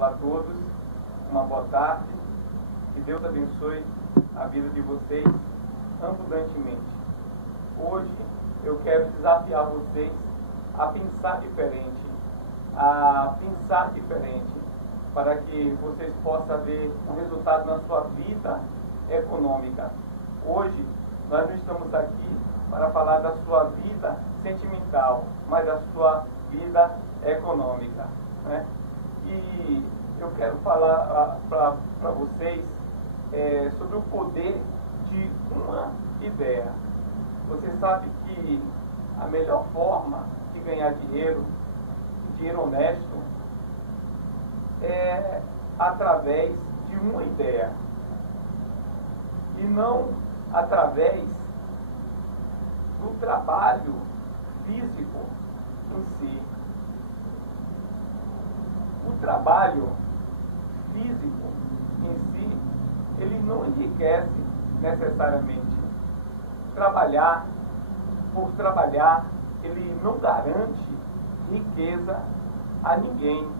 Olá a todos, uma boa tarde, que Deus abençoe a vida de vocês abundantemente. Hoje eu quero desafiar vocês a pensar diferente, para que vocês possam ver o resultado na sua vida econômica. Hoje nós não estamos aqui para falar da sua vida sentimental, mas da sua vida econômica, né? E eu quero falar para vocês sobre o poder de uma ideia. Você sabe que a melhor forma de ganhar dinheiro honesto, é através de uma ideia e não através do trabalho físico em si. O trabalho físico em si, ele não enriquece necessariamente. Trabalhar por trabalhar, ele não garante riqueza a ninguém.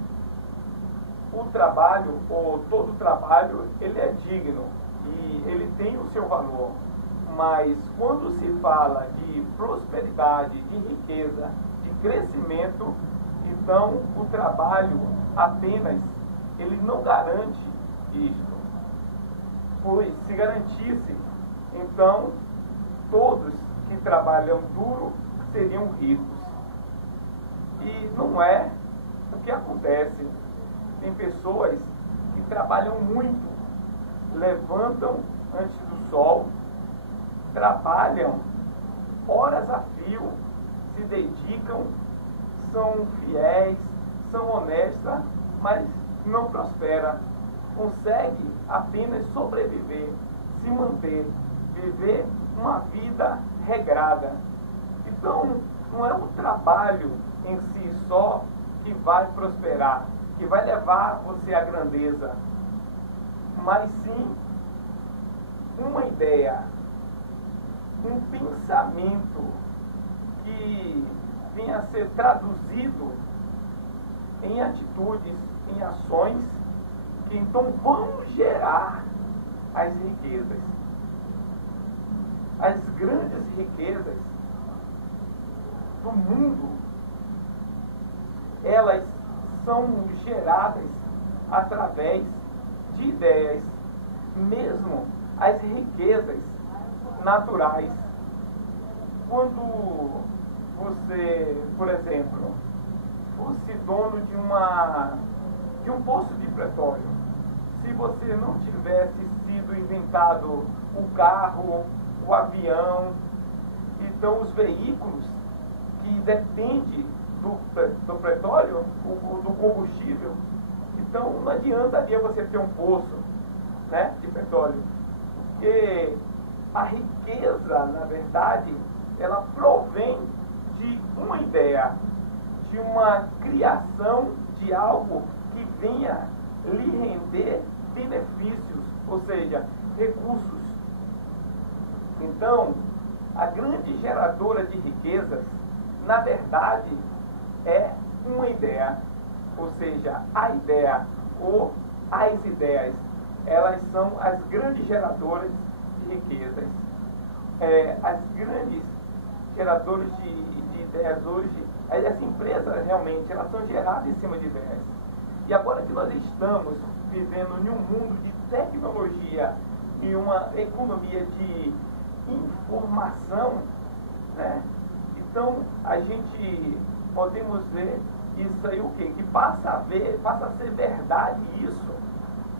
O trabalho, ou todo trabalho, ele é digno e ele tem o seu valor. Mas quando se fala de prosperidade, de riqueza, de crescimento, então o trabalho apenas, ele não garante isto. Pois se garantisse, então todos que trabalham duro seriam ricos. E não é o que acontece. Tem pessoas que trabalham muito, levantam antes do sol, trabalham horas a fio, se dedicam, são fiéis, são honestas, mas não prospera. Consegue apenas sobreviver, se manter, viver uma vida regrada. Então, não é o trabalho em si só que vai prosperar, que vai levar você à grandeza, mas sim uma ideia, um pensamento que venha a ser traduzido em atitudes, em ações, que então vão gerar as riquezas. As grandes riquezas do mundo, elas são geradas através de ideias, mesmo as riquezas naturais. Quando você, por exemplo, fosse dono de um poço de petróleo, se você não tivesse sido inventado o carro, o avião, então os veículos que dependem do petróleo, do combustível, então não adiantaria você ter um poço, né, de petróleo. Porque a riqueza, na verdade, ela provém de uma ideia, de uma criação de algo que venha lhe render benefícios, ou seja, recursos. Então, a grande geradora de riquezas, na verdade, é uma ideia, ou seja, a ideia ou as ideias, elas são as grandes geradoras de riquezas. As grandes geradoras de ideias hoje, as empresas realmente, elas são geradas em cima de ideias. E agora que nós estamos vivendo em um mundo de tecnologia e uma economia de informação, né? Então a gente podemos ver isso aí, o quê? Que passa a ser verdade isso,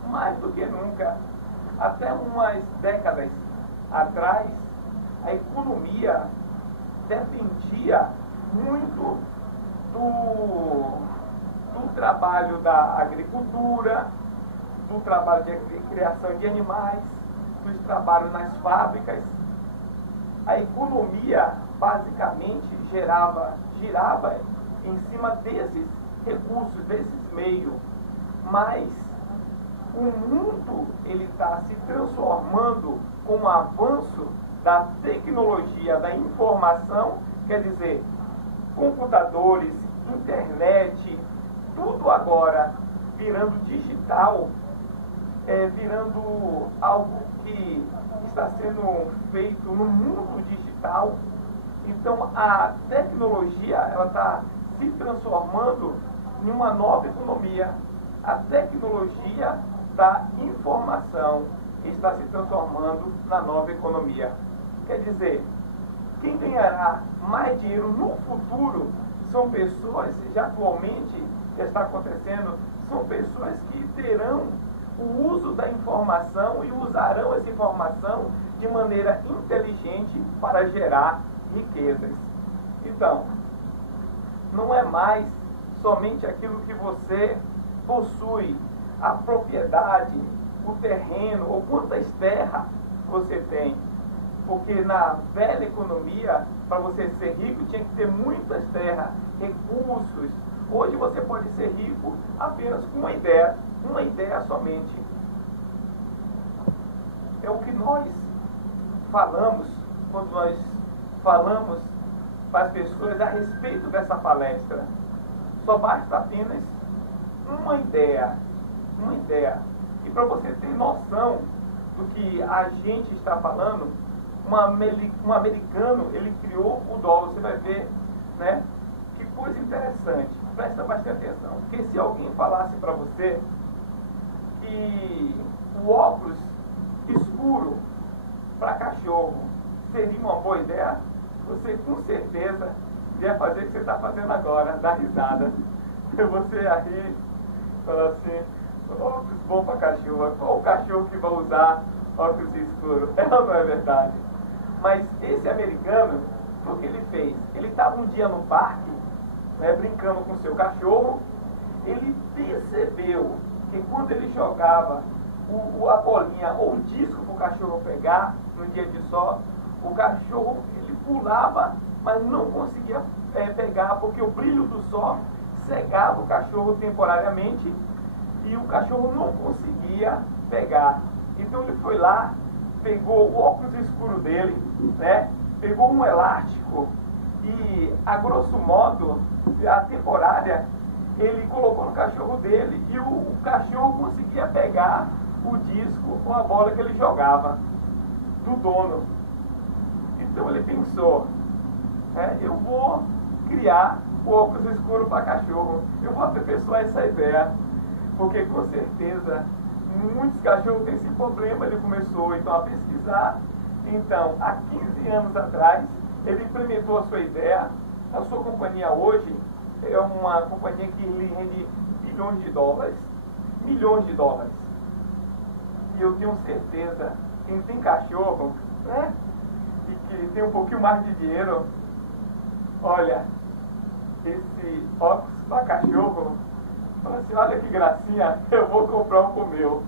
mais do que nunca. Até umas décadas atrás, a economia dependia muito do trabalho da agricultura, do trabalho de criação de animais, dos trabalhos nas fábricas. A economia basicamente girava em cima desses recursos, desses meios. Mas o mundo ele está se transformando com o avanço da tecnologia, da informação, quer dizer, computadores, internet, tudo agora virando digital, virando algo que está sendo feito no mundo digital. Então a tecnologia ela está se transformando em uma nova economia. A tecnologia da informação está se transformando na nova economia. Quer dizer, quem ganhará mais dinheiro no futuro são pessoas, já atualmente já está acontecendo, são pessoas que terão o uso da informação e usarão essa informação de maneira inteligente para gerar riquezas. Então, não é mais somente aquilo que você possui, a propriedade, o terreno ou quantas terras você tem. Porque na velha economia, para você ser rico, tinha que ter muitas terras, recursos. Hoje você pode ser rico apenas com uma ideia somente. É o que nós falamos quando nós falamos para as pessoas a respeito dessa palestra. Só basta apenas uma ideia. E para você ter noção do que a gente está falando, um americano, ele criou o dólar. Você vai ver, né? Que coisa interessante. Presta bastante atenção. Porque se alguém falasse para você que o óculos escuro para cachorro seria uma boa ideia, você com certeza ia fazer o que você está fazendo agora, dar risada. Você aí fala assim, óculos bom para cachorro, qual o cachorro que vai usar óculos escuros? Não é verdade. Mas esse americano, o que ele fez? Ele estava um dia no parque, né, brincando com seu cachorro. Ele percebeu que quando ele jogava a bolinha ou o disco para o cachorro pegar, no dia de sol, o cachorro ele pulava, mas não conseguia pegar, porque o brilho do sol cegava o cachorro temporariamente e o cachorro não conseguia pegar. Então ele foi lá, pegou o óculos escuro dele, né? Pegou um elástico e, a grosso modo, a temporária, ele colocou no cachorro dele e o cachorro conseguia pegar o disco ou a bola que ele jogava do dono. Então ele pensou, eu vou criar o óculos escuro para cachorro, eu vou aperfeiçoar essa ideia, porque com certeza muitos cachorros têm esse problema. Ele começou então a pesquisar. Então, há 15 anos atrás, ele implementou a sua ideia. A sua companhia hoje é uma companhia que lhe rende milhões de dólares. E eu tenho certeza, quem tem cachorro, né, e que tem um pouquinho mais de dinheiro, olha, esse óculos para cachorro, fala assim, olha que gracinha, eu vou comprar um pro meu.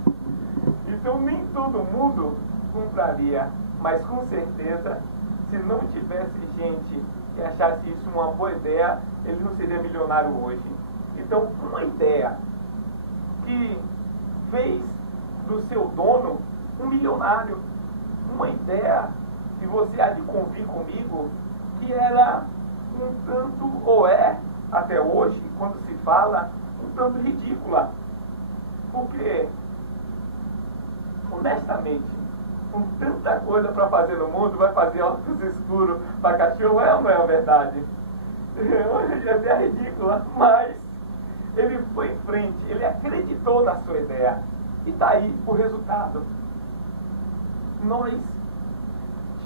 Então nem todo mundo compraria, mas com certeza, se não tivesse gente que achasse isso uma boa ideia, ele não seria milionário hoje. Então uma ideia que fez do seu dono um milionário, uma ideia que você há de convir comigo, que era um tanto, ou é até hoje, quando se fala, um tanto ridícula. Porque, honestamente, com tanta coisa para fazer no mundo, vai fazer óculos escuros para cachorro, é ou não é verdade? Hoje é até ridícula, mas ele foi em frente, ele acreditou na sua ideia. E está aí o resultado. Nós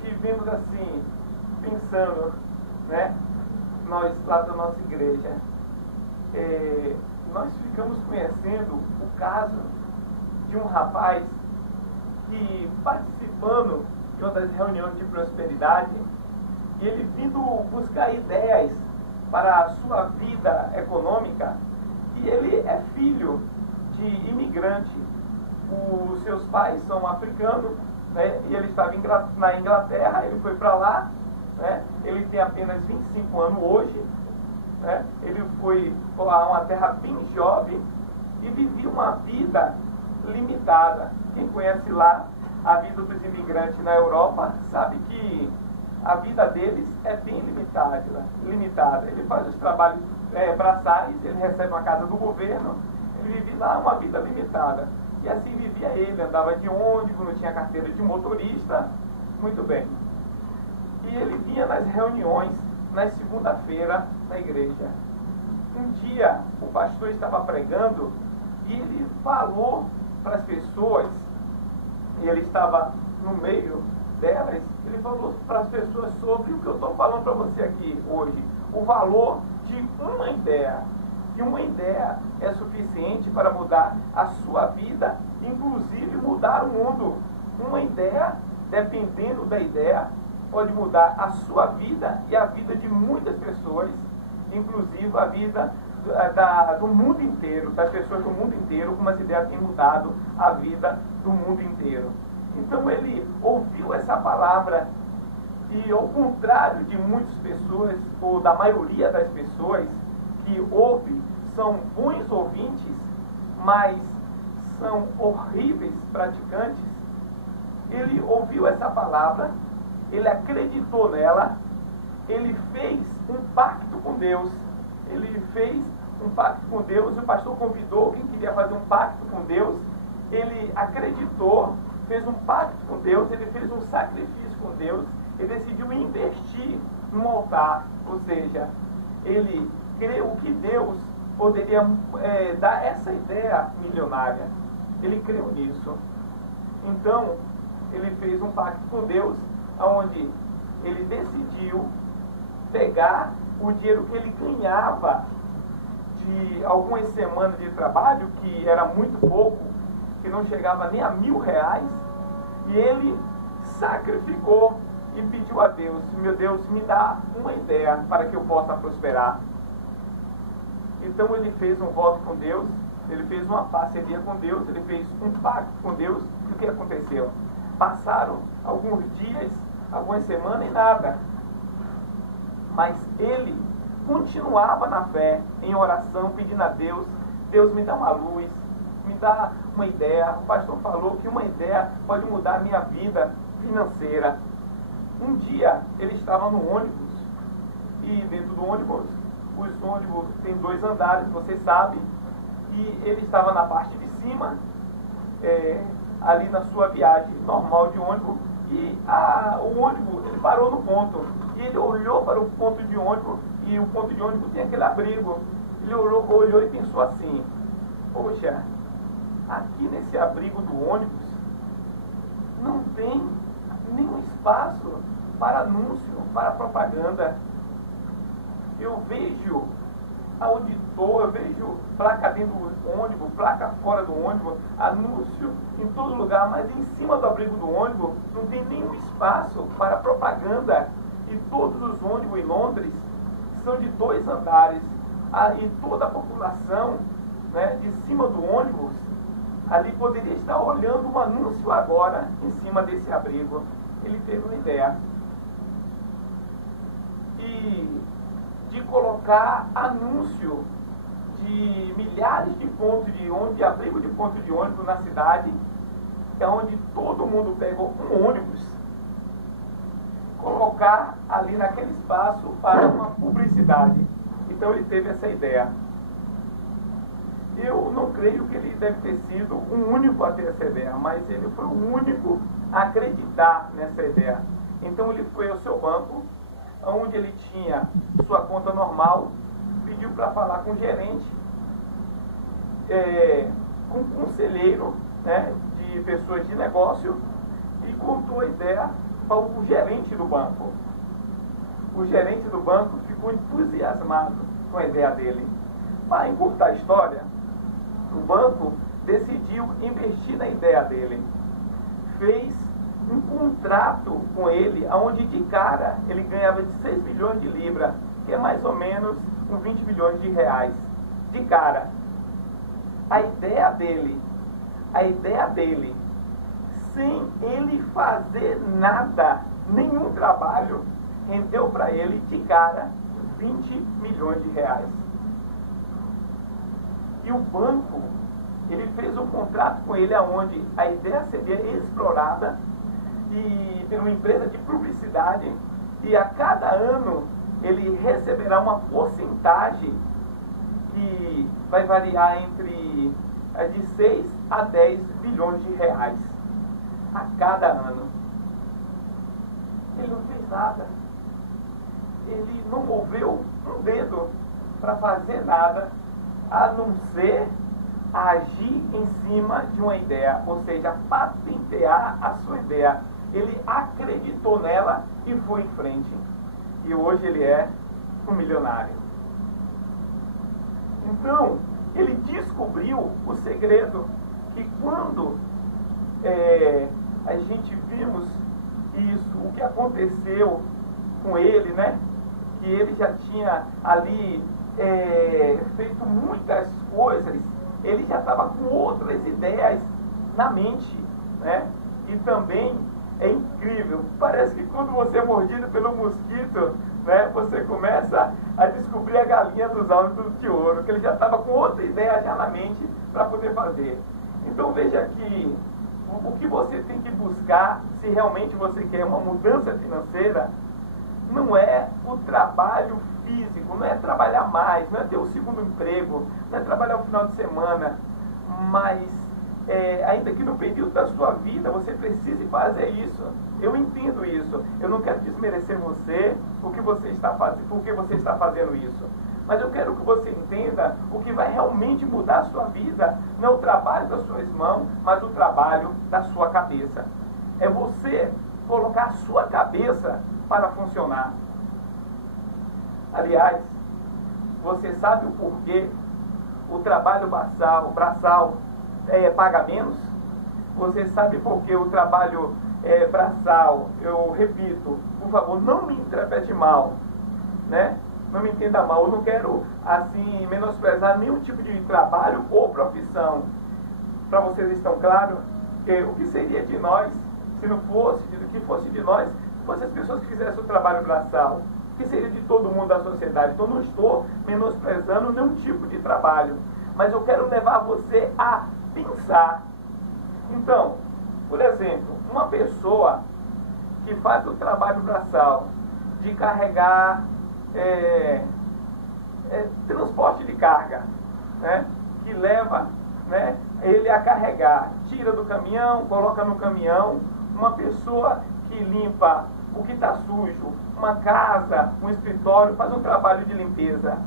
tivemos assim, pensando, né? Nós lá da nossa igreja, nós ficamos conhecendo o caso de um rapaz que, participando de uma das reuniões de prosperidade, e ele vindo buscar ideias para a sua vida econômica, e ele é filho de imigrante. Os seus pais são africanos, né, e ele estava na Inglaterra, ele foi para lá, né, ele tem apenas 25 anos hoje, né, ele foi para uma terra bem jovem e vivia uma vida limitada. Quem conhece lá a vida dos imigrantes na Europa sabe que a vida deles é bem limitada. Ele faz os trabalhos braçais, ele recebe uma casa do governo Ele vivia lá uma vida limitada. E assim vivia ele, andava de ônibus, não tinha carteira de motorista, muito bem. E ele vinha nas reuniões, na segunda-feira, na igreja. Um dia, o pastor estava pregando e ele falou para as pessoas, e ele estava no meio delas, ele falou para as pessoas sobre o que eu estou falando para você aqui hoje, o valor de uma ideia. E uma ideia é suficiente para mudar a sua vida, inclusive mudar o mundo. Uma ideia, dependendo da ideia, pode mudar a sua vida e a vida de muitas pessoas, inclusive a vida do mundo inteiro, das pessoas do mundo inteiro, como as ideias têm mudado a vida do mundo inteiro. Então ele ouviu essa palavra e, ao contrário de muitas pessoas, ou da maioria das pessoas que ouvem, são bons ouvintes, mas são horríveis praticantes, ele ouviu essa palavra, ele acreditou nela, ele fez um pacto com Deus. Ele fez um pacto com Deus, e o pastor convidou quem queria fazer um pacto com Deus. Ele acreditou, fez um pacto com Deus, ele fez um sacrifício com Deus, ele decidiu investir no altar, ou seja, ele creu que Deus poderia dar essa ideia milionária. Ele creu nisso. Então, ele fez um pacto com Deus, onde ele decidiu pegar o dinheiro que ele ganhava de algumas semanas de trabalho, que era muito pouco, que não chegava nem a R$1.000, e ele sacrificou e pediu a Deus: meu Deus, me dá uma ideia para que eu possa prosperar. Então ele fez um voto com Deus, ele fez uma parceria com Deus, ele fez um pacto com Deus. E o que aconteceu? Passaram alguns dias, algumas semanas e nada. Mas ele continuava na fé, em oração, pedindo a Deus: Deus, me dá uma luz, me dá uma ideia. O pastor falou que uma ideia pode mudar a minha vida financeira. Um dia ele estava no ônibus, e dentro do ônibus, os ônibus têm 2 andares, você sabe, e ele estava na parte de cima, ali na sua viagem normal de ônibus, e o ônibus, ele parou no ponto, e ele olhou para o ponto de ônibus, e o ponto de ônibus tem aquele abrigo. Ele olhou e pensou assim: poxa, aqui nesse abrigo do ônibus não tem nenhum espaço para anúncio, para propaganda. Eu vejo auditor, eu vejo placa dentro do ônibus, placa fora do ônibus, anúncio em todo lugar, mas em cima do abrigo do ônibus não tem nenhum espaço para propaganda. E todos os ônibus em Londres são de 2 andares. E toda a população, né, de cima do ônibus ali poderia estar olhando um anúncio agora em cima desse abrigo. Ele teve uma ideia de colocar anúncio de milhares de pontos de ônibus, de abrigo de pontos de ônibus na cidade, é onde todo mundo pegou um ônibus, colocar ali naquele espaço para uma publicidade. Então ele teve essa ideia. Eu não creio que ele deve ter sido o único a ter essa ideia, mas ele foi o único a acreditar nessa ideia. Então ele foi ao seu banco, onde ele tinha sua conta normal, pediu para falar com o gerente, com um conselheiro, né, de pessoas de negócio, e contou a ideia para o gerente do banco. O gerente do banco ficou entusiasmado com a ideia dele. Para encurtar a história, o banco decidiu investir na ideia dele. Fez um contrato com ele, onde de cara ele ganhava de 6 milhões de libras, que é mais ou menos uns 20 milhões de reais. De cara. A ideia dele, sem ele fazer nada, nenhum trabalho, rendeu para ele de cara 20 milhões de reais. E o banco, ele fez um contrato com ele onde a ideia seria explorada por uma empresa de publicidade, e a cada ano ele receberá uma porcentagem que vai variar entre de 6 a 10 bilhões de reais a cada ano. Ele não fez nada. Ele não moveu um dedo para fazer nada, a não ser agir em cima de uma ideia, ou seja, patentear a sua ideia. Ele acreditou nela e foi em frente. E hoje ele é um milionário. Então, ele descobriu o segredo, que quando a gente vimos isso, o que aconteceu com ele, né? Que ele já tinha ali feito muitas coisas, ele já estava com outras ideias na mente, né? E também é incrível, parece que quando você é mordido pelo mosquito, né, você começa a descobrir a galinha dos ovos de ouro, que ele já estava com outra ideia já na mente para poder fazer. Então veja que o que você tem que buscar, se realmente você quer uma mudança financeira, não é o trabalho físico, não é trabalhar mais, não é ter o segundo emprego, não é trabalhar o final de semana, mas ainda que no período da sua vida você precise fazer isso. Eu entendo isso, eu não quero desmerecer você porque você está fazendo isso, mas eu quero que você entenda o que vai realmente mudar a sua vida, não é o trabalho das suas mãos, mas o trabalho da sua cabeça. É você colocar a sua cabeça para funcionar. Aliás, você sabe o porquê o trabalho braçal paga menos? Você sabe por que o trabalho braçal, eu repito, por favor, não me interprete mal, né? Não me entenda mal, eu não quero assim menosprezar nenhum tipo de trabalho ou profissão. Para vocês estão claros que o que seria de nós se não fosse, que fosse de nós, fosse as pessoas que fizessem o trabalho braçal, o que seria de todo mundo da sociedade? Então não estou menosprezando nenhum tipo de trabalho, mas eu quero levar você a pensar. Então, por exemplo, uma pessoa que faz o trabalho braçal de carregar transporte de carga, né, que leva, né, ele a carregar, tira do caminhão, coloca no caminhão. Uma pessoa que limpa o que está sujo, uma casa, um escritório, faz um trabalho de limpeza.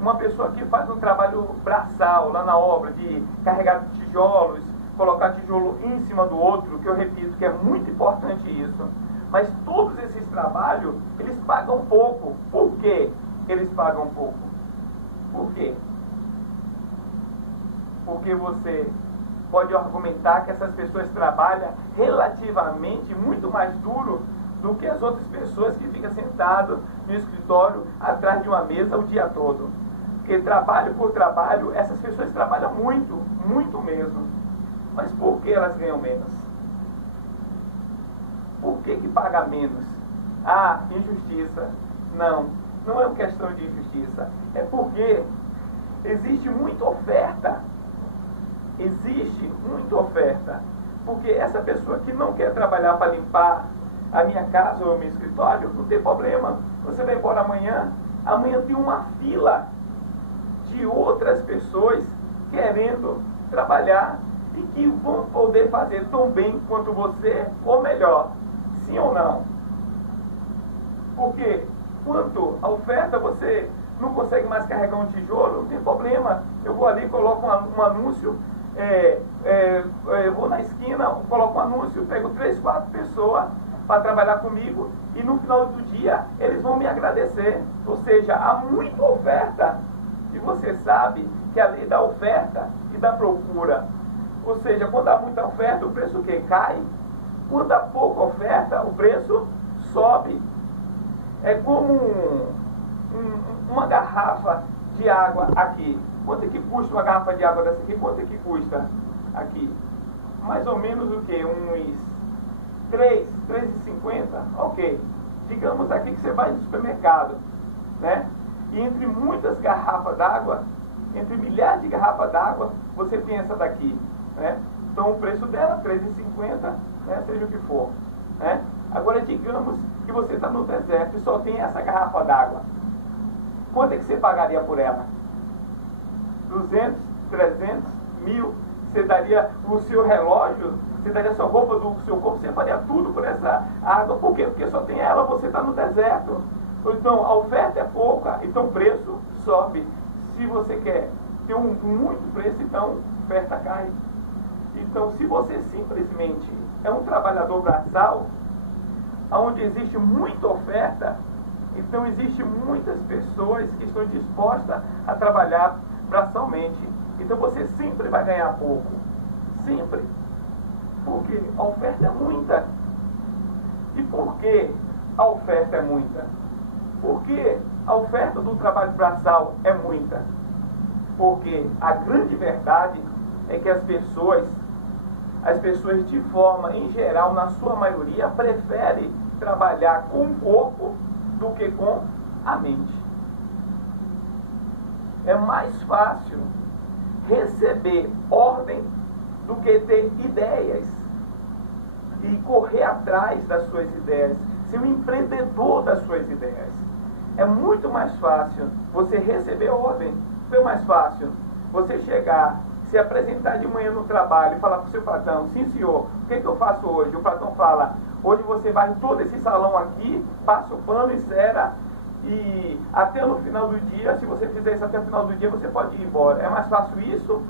Uma pessoa que faz um trabalho braçal lá na obra, de carregar tijolos, colocar tijolo em cima do outro, que eu repito que é muito importante isso. Mas todos esses trabalhos, eles pagam pouco. Por que eles pagam pouco? Por quê? Porque você pode argumentar que essas pessoas trabalham relativamente muito mais duro do que as outras pessoas que ficam sentadas no escritório atrás de uma mesa o dia todo. Porque trabalho por trabalho, essas pessoas trabalham muito, muito mesmo. Mas por que elas ganham menos? Por que paga menos? Ah, injustiça. Não, não é uma questão de injustiça. É porque existe muita oferta. Existe muita oferta. Porque essa pessoa que não quer trabalhar para limpar a minha casa ou o meu escritório, não tem problema. Você vai embora amanhã. Amanhã tem uma fila de outras pessoas querendo trabalhar e que vão poder fazer tão bem quanto você ou melhor. Sim ou não? Porque quanto a oferta, você não consegue mais carregar um tijolo, não tem problema. Eu vou ali, coloco um anúncio, eu vou na esquina, coloco um anúncio, pego 3, 4 pessoas para trabalhar comigo e no final do dia eles vão me agradecer. Ou seja, há muita oferta e você sabe que a lei da oferta e da procura. Ou seja, quando há muita oferta, o preço que cai. Quando há pouca oferta, o preço sobe. É como uma garrafa de água aqui. Quanto é que custa uma garrafa de água dessa aqui? Quanto é que custa aqui? Mais ou menos o que? Uns 3,50? Ok. Digamos aqui que você vai no supermercado, né? E entre muitas garrafas d'água, entre milhares de garrafas d'água, você tem essa daqui, né? Então o preço dela, R$3,50, né? Seja o que for, né? Agora digamos que você está no deserto e só tem essa garrafa d'água. Quanto é que você pagaria por ela? 200, 300, mil, você daria o seu relógio, você daria a sua roupa do seu corpo, você faria tudo por essa água. Por quê? Porque só tem ela, você está no deserto. Então a oferta é pouca, então o preço sobe. Se você quer ter muito preço, então a oferta cai. Então, se você simplesmente é um trabalhador braçal, onde existe muita oferta, então existe muitas pessoas que estão dispostas a trabalhar braçalmente. Então você sempre vai ganhar pouco. Sempre. Porque a oferta é muita. E por que a oferta é muita? Porque a oferta do trabalho braçal é muita. Porque a grande verdade é que as pessoas de forma em geral, na sua maioria, preferem trabalhar com o corpo do que com a mente. É mais fácil receber ordem do que ter ideias e correr atrás das suas ideias, ser um empreendedor das suas ideias. É muito mais fácil você receber ordem, é mais fácil você chegar, se apresentar de manhã no trabalho e falar para o seu patrão: sim senhor, o que eu faço hoje? O patrão fala: hoje você vai em todo esse salão aqui, passa o pano e cera, e até no final do dia, se você fizer isso até o final do dia, você pode ir embora. É mais fácil isso?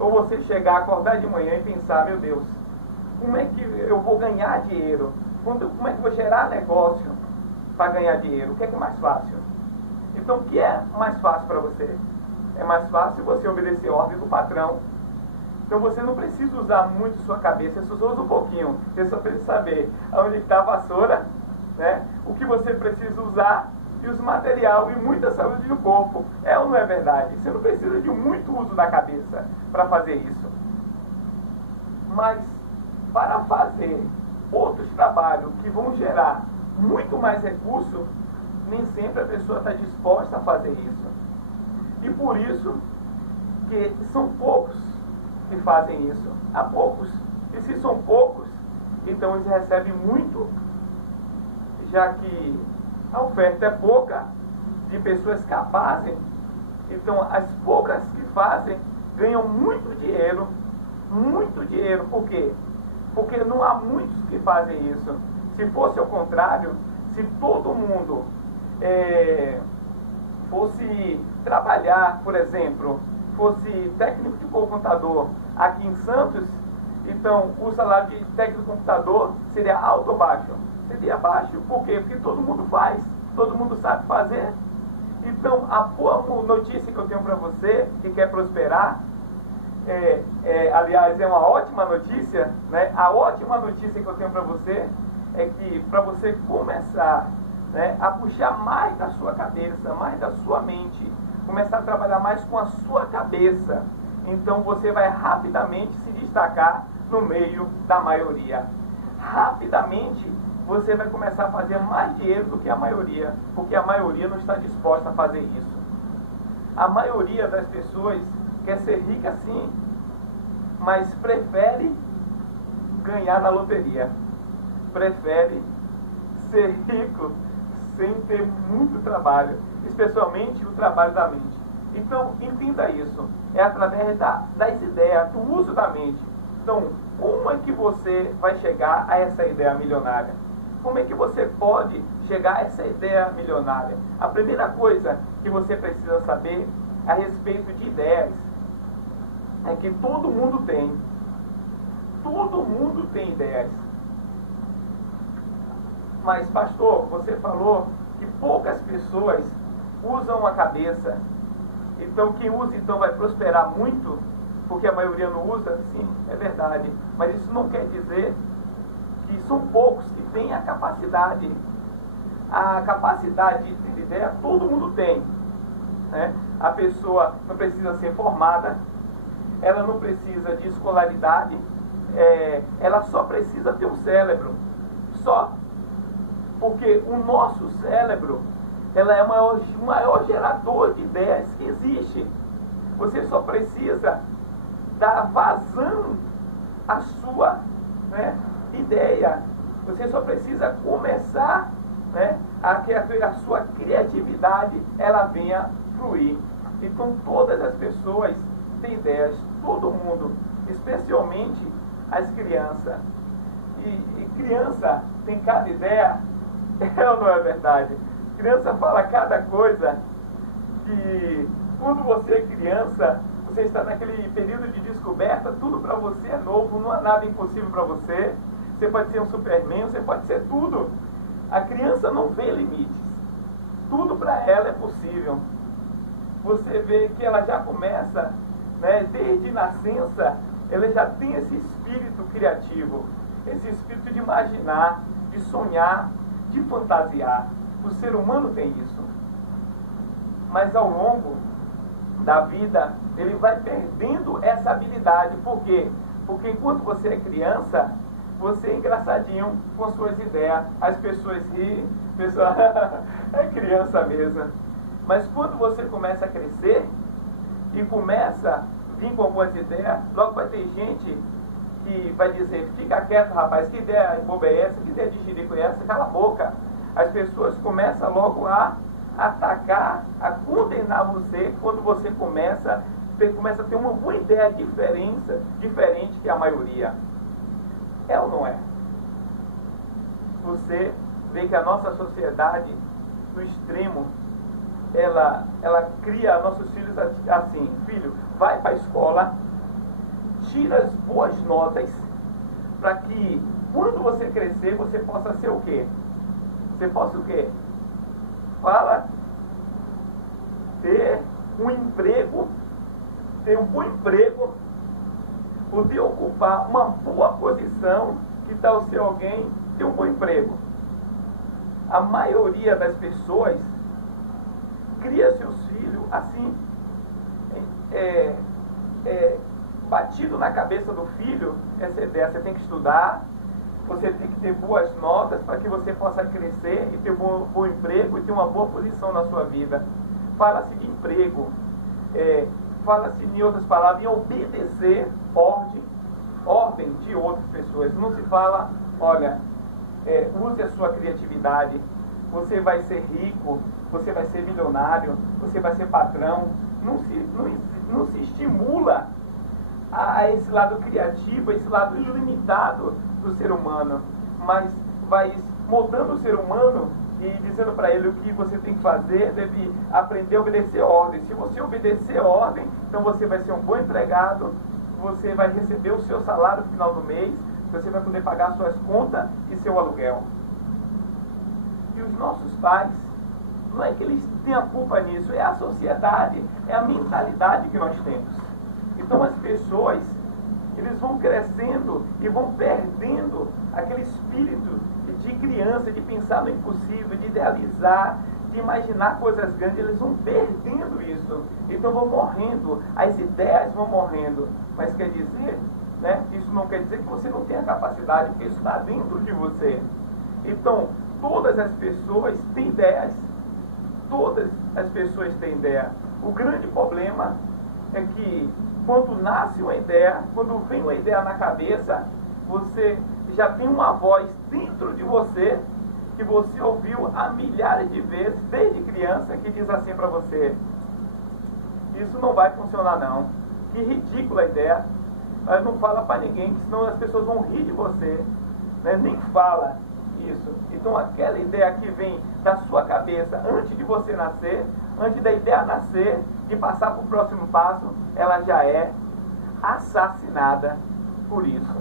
Ou você chegar, acordar de manhã e pensar: meu Deus, como é que eu vou ganhar dinheiro? Como é que eu vou gerar negócio para ganhar dinheiro? O que é mais fácil? Então, o que é mais fácil para você? É mais fácil você obedecer a ordem do patrão. Então você não precisa usar muito sua cabeça, você só usa um pouquinho. Você só precisa saber onde está a vassoura, né? O que você precisa usar e os material e muita saúde do corpo. É ou não é verdade? Você não precisa de muito uso da cabeça para fazer isso. Mas para fazer outros trabalhos que vão gerar muito mais recurso, nem sempre a pessoa está disposta a fazer isso. E por isso que são poucos que fazem isso. Há poucos. E se são poucos, então eles recebem muito, já que a oferta é pouca de pessoas capazes. Então as poucas que fazem ganham muito dinheiro. Muito dinheiro. Por quê? Porque não há muitos que fazem isso. Se fosse ao contrário, se todo mundo fosse trabalhar, por exemplo, fosse técnico de computador aqui em Santos, então o salário de técnico de computador seria alto ou baixo? Seria baixo. Por quê? Porque todo mundo faz, todo mundo sabe fazer. Então a boa notícia que eu tenho para você que quer prosperar, aliás, é uma ótima notícia, né? A ótima notícia que eu tenho para você é que para você começar, né, a puxar mais da sua cabeça, mais da sua mente, começar a trabalhar mais com a sua cabeça, então você vai rapidamente se destacar no meio da maioria. Rapidamente você vai começar a fazer mais dinheiro do que a maioria, porque a maioria não está disposta a fazer isso. A maioria das pessoas quer ser rica sim, mas prefere ganhar na loteria. Prefere ser rico sem ter muito trabalho, especialmente o trabalho da mente. Então, entenda isso. É através das ideias, do uso da mente. Então, como é que você vai chegar a essa ideia milionária? Como é que você pode chegar a essa ideia milionária? A primeira coisa que você precisa saber a respeito de ideias é que todo mundo tem. Todo mundo tem ideias. Mas, pastor, você falou que poucas pessoas usam a cabeça. Então, quem usa, então, vai prosperar muito, porque a maioria não usa? Sim, é verdade. Mas isso não quer dizer que são poucos que têm a capacidade. A capacidade de ideia todo mundo tem, né? A pessoa não precisa ser formada, ela não precisa de escolaridade, ela só precisa ter um cérebro. Só. Porque o nosso cérebro, ela é o maior gerador de ideias que existe. Você só precisa dar vazão à sua, né, ideia. Você só precisa começar, né, a que a sua criatividade ela venha fluir. Então todas as pessoas têm ideias. todo mundo, especialmente as crianças. E criança tem cada ideia, é ou não é verdade? Criança fala cada coisa que, quando você é criança, você está naquele período de descoberta, tudo para você é novo, não há nada impossível para você. Você pode ser um Superman, você pode ser tudo. A criança não vê limites. Tudo para ela é possível. Você vê que ela já começa, né, desde nascença, ela já tem esse espírito criativo, esse espírito de imaginar, de sonhar, de fantasiar. O ser humano tem isso. Mas ao longo da vida, ele vai perdendo essa habilidade. Por quê? Porque enquanto você é criança, você é engraçadinho com suas ideias. As pessoas riem, pessoal, é criança mesmo. Mas quando você começa a crescer e começa a vir com algumas ideias, logo vai ter gente que vai dizer: fica quieto, rapaz, que ideia boba é essa? Que ideia de jirico é essa? Cala a boca. As pessoas começam logo a atacar, a condenar você quando você começa a ter uma boa ideia diferente que a maioria. É ou não é? Você vê que a nossa sociedade, no extremo, ela cria nossos filhos assim: filho, vai para a escola, tira as boas notas, para que quando você crescer, você possa ser o quê? Você possa o quê? Fala, ter um emprego, ter um bom emprego, poder ocupar uma boa posição, que tal ser alguém ter um bom emprego. A maioria das pessoas cria seus filhos assim, batido na cabeça do filho essa ideia: você tem que estudar, você tem que ter boas notas para que você possa crescer e ter um bom emprego e ter uma boa posição na sua vida. Fala-se de emprego, fala-se, em outras palavras, em obedecer ordem de outras pessoas. Não se fala: olha, use a sua criatividade, você vai ser rico, você vai ser milionário, você vai ser patrão. Não se estimula a esse lado criativo, a esse lado ilimitado do ser humano, mas vai moldando o ser humano e dizendo para ele o que você tem que fazer. Deve aprender a obedecer ordem. Se você obedecer ordem, então você vai ser um bom empregado, você vai receber o seu salário no final do mês, você vai poder pagar suas contas e seu aluguel. E os nossos pais, não é que eles têm a culpa nisso, é a sociedade, é a mentalidade que nós temos. Então as pessoas, eles vão crescendo e vão perdendo aquele espírito de criança, de pensar no impossível, de idealizar, de imaginar coisas grandes. Eles vão perdendo isso. Então vão morrendo, as ideias vão morrendo. Mas quer dizer, né, isso não quer dizer que você não tenha capacidade, porque isso está dentro de você. Então, todas as pessoas têm ideias. Todas as pessoas têm ideia. O grande problema é que quando nasce uma ideia, quando vem uma ideia na cabeça, você já tem uma voz dentro de você que você ouviu há milhares de vezes desde criança, que diz assim para você: isso não vai funcionar não, que ridícula ideia, mas não fala para ninguém, senão as pessoas vão rir de você, né? Nem fala isso. Então aquela ideia que vem da sua cabeça antes de você nascer, antes da ideia nascer, de passar para o próximo passo, ela já é assassinada por isso.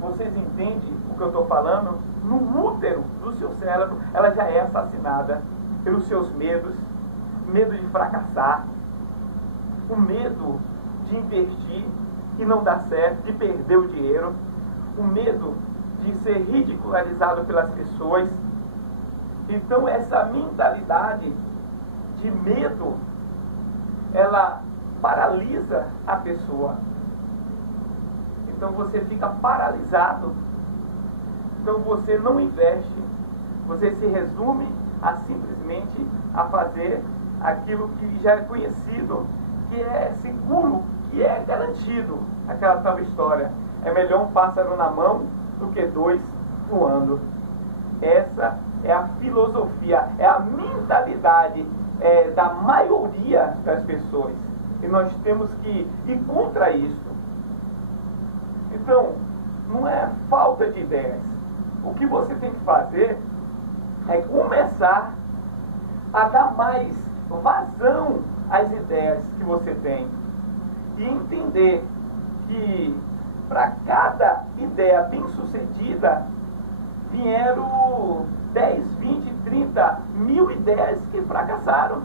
Vocês entendem o que eu estou falando? No útero do seu cérebro, ela já é assassinada pelos seus medos, medo de fracassar, o medo de investir e não dar certo, de perder o dinheiro, o medo de ser ridicularizado pelas pessoas. Então essa mentalidade de medo, ela paralisa a pessoa. Então você fica paralisado. Então você não investe. Você se resume a simplesmente a fazer aquilo que já é conhecido, que é seguro, que é garantido. Aquela tal história: é melhor um pássaro na mão do que dois voando. Essa é a filosofia, é a mentalidade da maioria das pessoas. E nós temos que ir contra isso. Então, não é falta de ideias. O que você tem que fazer é começar a dar mais vazão às ideias que você tem. E entender que para cada ideia bem-sucedida vieram 10, 20, 30 mil ideias que fracassaram.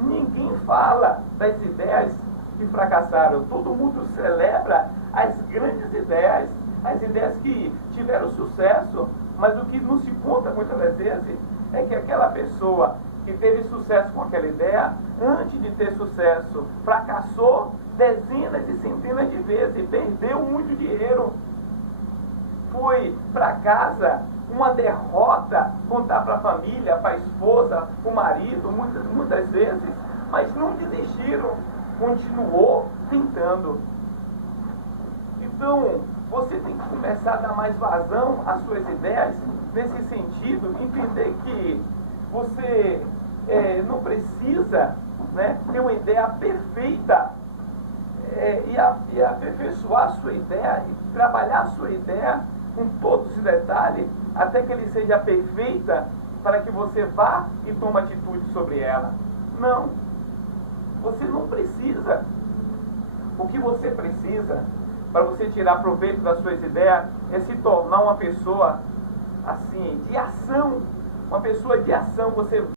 Ninguém fala das ideias que fracassaram. Todo mundo celebra as grandes ideias, as ideias que tiveram sucesso. Mas o que não se conta muitas vezes é que aquela pessoa que teve sucesso com aquela ideia, antes de ter sucesso, fracassou dezenas e centenas de vezes, perdeu muito dinheiro, foi para casa uma derrota, contar para a família, para a esposa, para o marido, muitas vezes, mas não desistiram, continuou tentando. Então, você tem que começar a dar mais vazão às suas ideias, nesse sentido, entender que você não precisa, né, ter uma ideia perfeita e aperfeiçoar a sua ideia, e trabalhar a sua ideia com todos os detalhes, até que ele seja perfeita, para que você vá e tome atitude sobre ela. Não, você não precisa. O que você precisa, para você tirar proveito das suas ideias, é se tornar uma pessoa assim, de ação. Uma pessoa de ação. Você